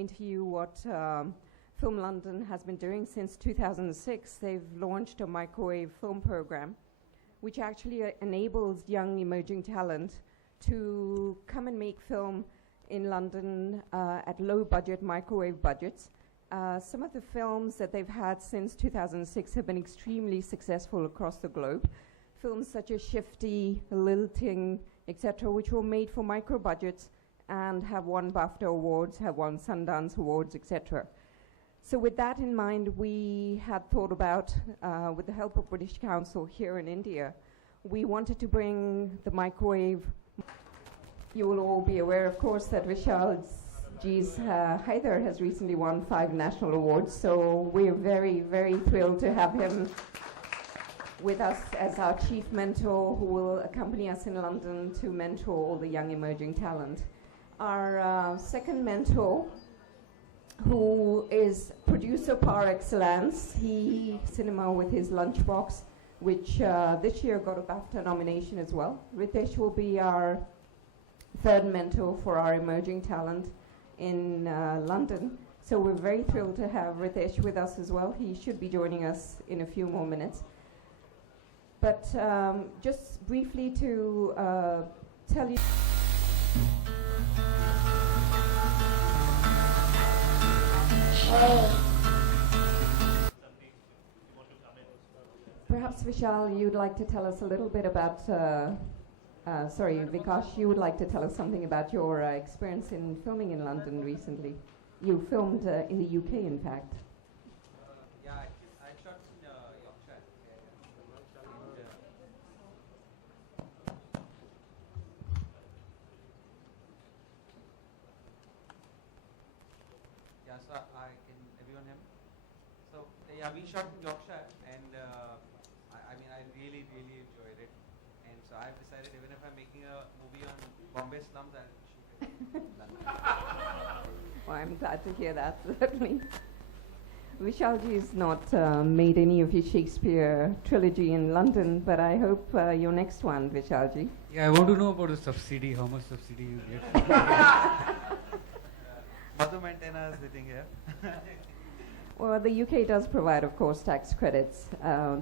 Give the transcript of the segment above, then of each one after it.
To you what Film London has been doing since 2006. They've launched a microwave film program, which actually enables young emerging talent to come and make film in London at low budget, microwave budgets. Some of the films that they've had since 2006 have been extremely successful across the globe. Films such as Shifty, Lilting, etc., which were made for micro budgets and have won BAFTA awards, have won Sundance awards, etc. So with that in mind, we had thought about, with the help of British Council here in India, we wanted to bring the microwave. You will all be aware, of course, that Vishal Ji's Haider has recently won 5 national awards, so we're very, very thrilled to have him with us as our chief mentor, who will accompany us in London to mentor all the young emerging talent. Our second mentor, who is producer par excellence, he cinema with his Lunchbox, which this year got a BAFTA nomination as well. Ritesh will be our third mentor for our emerging talent in London. So we're very thrilled to have Ritesh with us as well. He should be joining us in a few more minutes. But just briefly to tell you. Perhaps Vishal, you'd like to tell us a little bit about, Vikas, you would like to tell us something about your experience in filming in London recently. You filmed in the UK, in fact. Yeah, I shot in Yorkshire. Yeah, so can everyone hear me? So yeah, we shot in Yorkshire, and I mean, I really, really enjoyed it. And so I've decided, even if I'm making a movie on Bombay slums, I'll shoot it in London. Well, I'm glad to hear that, certainly. Vishalji has not made any of his Shakespeare trilogy in London, but I hope your next one, Vishalji. Yeah, I want to know about the subsidy, how much subsidy you get. Madhu Maintena is sitting here. Well, the UK does provide, of course, tax credits.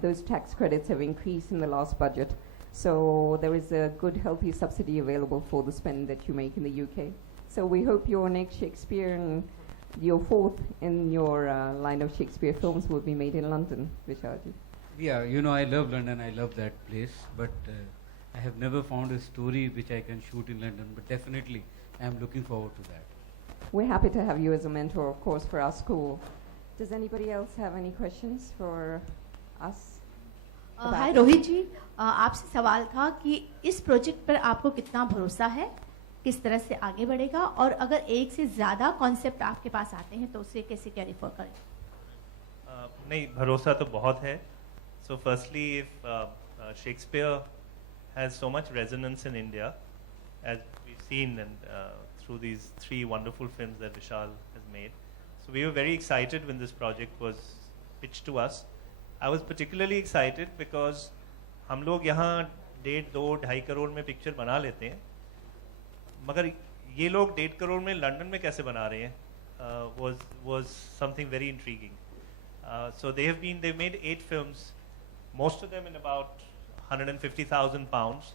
Those tax credits have increased in the last budget. So there is a good, healthy subsidy available for the spend that you make in the UK. So we hope your next Shakespeare and your fourth in your line of Shakespeare films will be made in London, Vishalji. Yeah, you know, I love London, I love that place, but I have never found a story which I can shoot in London, but definitely I am looking forward to that. We're happy to have you as a mentor, of course, for our school. Does anybody else have any questions for us? हाय रोहित जी, आपसे सवाल था कि इस project पर आपको कितना भरोसा है, किस तरह से आगे बढ़ेगा, और अगर एक से ज़्यादा कॉन्सेप्ट आपके पास आते हैं तो उसे कैसे कैरी फॉर करें? नहीं, भरोसा तो बहुत है. So firstly, if Shakespeare has so much resonance in India, as we've seen and through these 3 wonderful films that Vishal has made, so we were very excited when this project was pitched to us. I was particularly excited because हम लोग यहाँ 1.5-2-2.5 करोड़ में picture बना लेते हैं, मगर ये लोग 1.5 करोड़ में लंदन में कैसे बना रहे हैं, was something very intriguing. So they've made 8 films, most of them in about 150,000 pounds.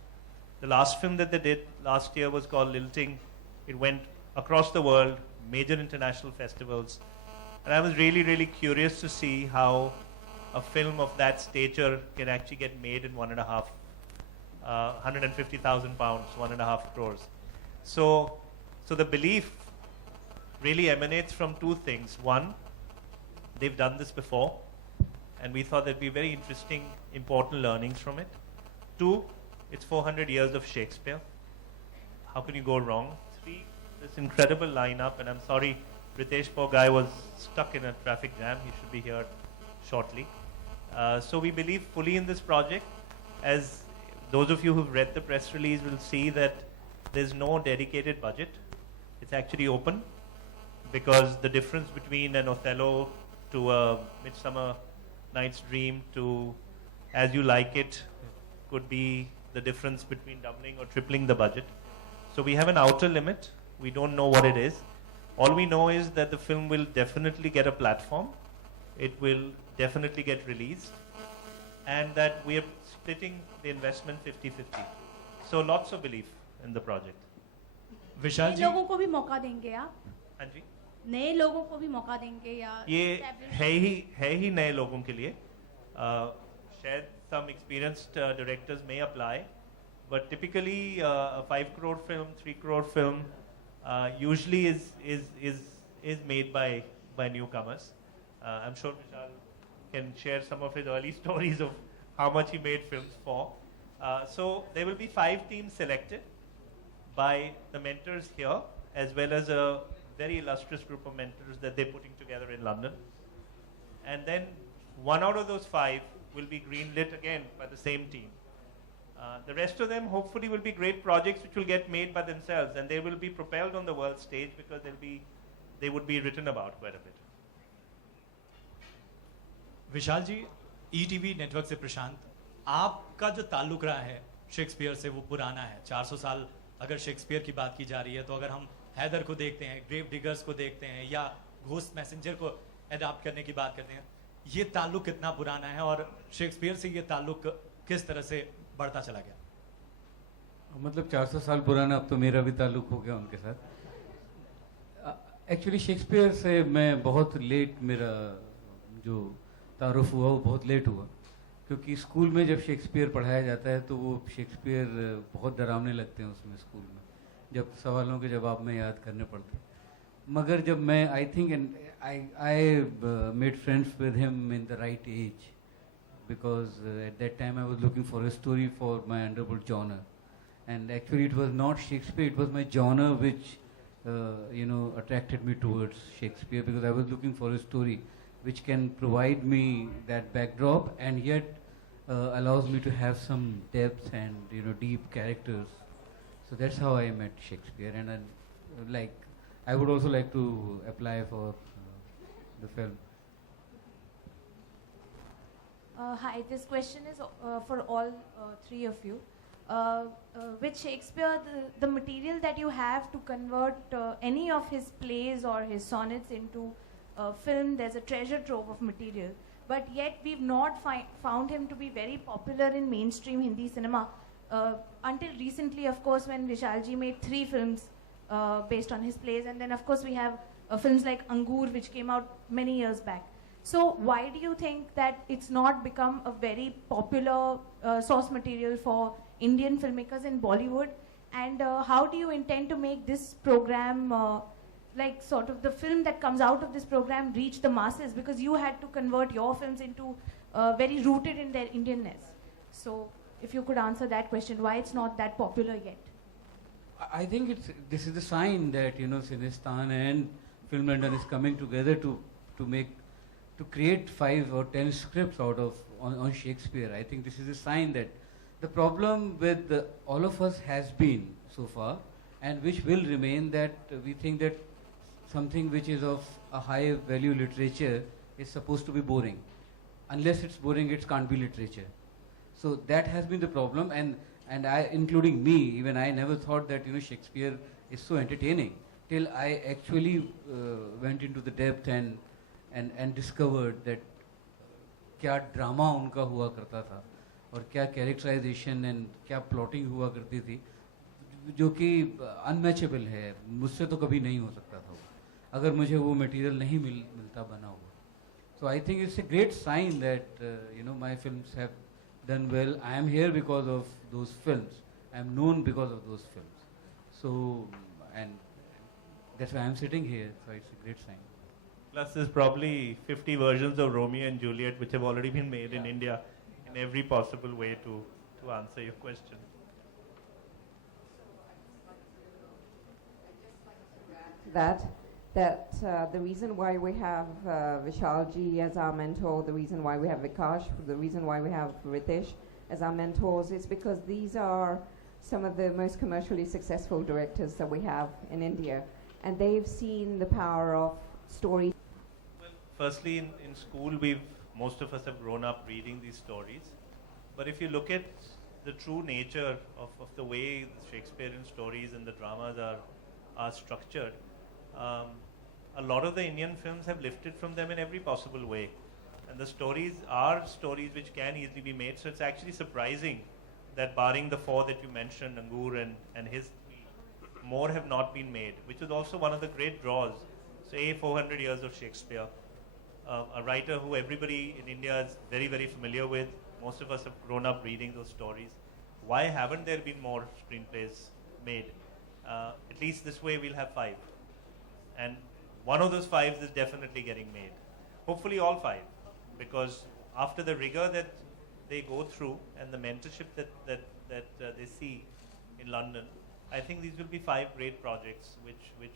The last film that they did last year was called Lilting. It went across the world, major international festivals, and I was really, really curious to see how a film of that stature can actually get made in 150,000 pounds, 1.5 crores. So the belief really emanates from 2 things. One, they've done this before, and we thought there'd be very interesting, important learnings from it. 2, it's 400 years of Shakespeare. How can you go wrong? 3, this incredible lineup, and I'm sorry, Ritesh, poor guy, was stuck in a traffic jam. He should be here shortly. So we believe fully in this project. As those of you who've read the press release will see that there's no dedicated budget. It's actually open, because the difference between an Othello to a Midsummer Night's Dream to As You Like It could be the difference between doubling or tripling the budget. So we have an outer limit. We don't know what it is. All we know is that the film will definitely get a platform. It will definitely get released. And that we are splitting the investment 50-50. So lots of belief in the project. विशाल नए जी लोगों को भी मौका देंगे आप? हाँ जी, नए लोगों को भी मौका देंगे या ये established- है ही नए लोगों के लिए. शायद some experienced directors may apply, but typically a 5 crore film, 3 crore film usually is made by newcomers. I'm sure Vishal can share some of his early stories of how much he made films for. So there will be 5 teams selected by the mentors here, as well as a very illustrious group of mentors that they're putting together in London. And then 1 out of those 5 will be greenlit again by the same team. The rest of them hopefully will be great projects which will get made by themselves, and they will be propelled on the world stage because they would be written about quite a bit. Vishal ji, ETV network से प्रशांत, आपका जो ताल्लुक रहा है Shakespeare से वो पुराना है. 400 साल अगर शेक्सपियर की बात की जा रही है तो अगर हम हैदर को देखते हैं, ग्रेव डिगर्स को देखते हैं या घोस्ट मैसेंजर को एडाप्ट करने की बात करते हैं, ये ताल्लुक कितना पुराना है और शेक्सपियर से ये ताल्लुक किस तरह से बढ़ता चला गया? मतलब 400 साल पुराना, अब तो मेरा भी ताल्लुक हो गया उनके साथ. एक्चुअली शेक्सपियर से मैं बहुत लेट, मेरा जो तारुफ हुआ वो बहुत लेट हुआ, क्योंकि स्कूल में जब शेक्सपियर पढ़ाया जाता है तो वो शेक्सपियर बहुत डरावने लगते हैं उसमें स्कूल में, जब सवालों के जवाब में याद करने पड़ते. मगर जब मैं I think I made friends with him in the right age, because at that time I was looking for a story for my underworld genre, and actually it was not Shakespeare, it was my genre which attracted me towards Shakespeare, because I was looking for a story which can provide me that backdrop and yet allows me to have some depth and deep characters. So that's how I met Shakespeare, and I would also like to apply for the film. Hi, this question is for all 3 of you. With Shakespeare, the material that you have to convert any of his plays or his sonnets into film, there's a treasure trove of material. But yet we've not found him to be very popular in mainstream Hindi cinema until recently, of course, when Vishalji made 3 films based on his plays, and then of course we have films like Angur, which came out many years back. So why do you think that it's not become a very popular source material for Indian filmmakers in Bollywood? And how do you intend to make this program, like sort of the film that comes out of this program, reach the masses? Because you had to convert your films into very rooted in their Indianness. So if you could answer that question, why it's not that popular yet? I think this is a sign that Sinistan and Film London is coming together to create 5 or 10 scripts on Shakespeare. I think this is a sign that the problem with all of us has been so far, and which will remain, that we think that something which is of a high value literature is supposed to be boring. Unless it's boring, it can't be literature. So that has been the problem, and I, including me, even I never thought that Shakespeare is so entertaining till I actually went into the depth and discovered that क्या drama उनका हुआ करता था और क्या characterisation and क्या plotting हुआ करती थी, जो कि अनमैचेबल है. मुझसे तो कभी नहीं हो सकता था अगर मुझे वो मटेरियल नहीं मिलता बना हुआ. So I think it's a great sign that my films have done well. I am here because of those films. I am known because of those films. So, and that's why I am sitting here. So it's a great sign. Plus, there's probably 50 versions of Romeo and Juliet which have already been made in India in every possible way to answer your question. That the reason why we have Vishalji as our mentor, the reason why we have Vikas, the reason why we have Ritesh as our mentors is because these are some of the most commercially successful directors that we have in India, and they've seen the power of story. Well, firstly, in school, most of us have grown up reading these stories. But if you look at the true nature of the way the Shakespearean stories and the dramas are structured, a lot of the Indian films have lifted from them in every possible way. And the stories are stories which can easily be made. So it's actually surprising that barring the four that you mentioned, Angur and his three, more have not been made, which is also one of the great draws. So 400 years of Shakespeare, a writer who everybody in India is very, very familiar with. Most of us have grown up reading those stories. Why haven't there been more screenplays made? At least this way we'll have 5. And one of those 5 is definitely getting made. Hopefully all 5. Because after the rigor that they go through and the mentorship that they see in London, I think these will be 5 great projects which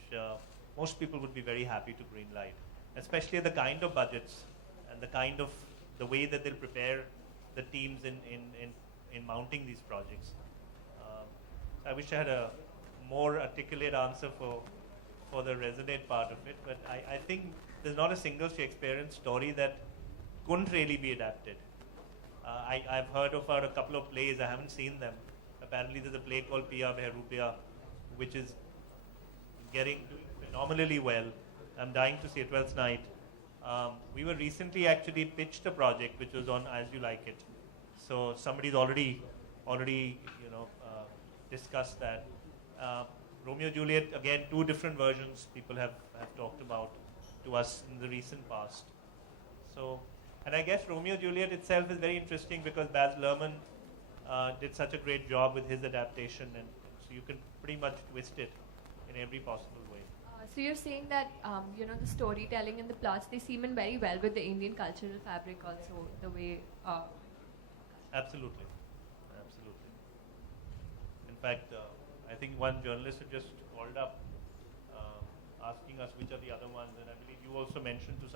most people would be very happy to greenlight, especially the kind of budgets and the way that they'll prepare the teams in mounting these projects. I wish I had a more articulate answer for the resonate part of it, but I think there's not a single Shakespearean story that couldn't really be adapted. I've heard about a couple of plays, I haven't seen them. Apparently there's a play called Piya Behrupia, which is doing phenomenally well. I'm dying to see it. 12th Night. We were recently actually pitched a project which was on As You Like It. So somebody's already discussed that. Romeo Juliet, again, 2 different versions people have talked about to us in the recent past. So, and I guess Romeo Juliet itself is very interesting because Baz Luhrmann did such a great job with his adaptation, and so you can pretty much twist it in every possible way. So you're saying that the storytelling and the plots, they seem in very well with the Indian cultural fabric also, the way. Absolutely. In fact, I think one journalist had just called up asking us which are the other ones, and I believe you also mentioned to some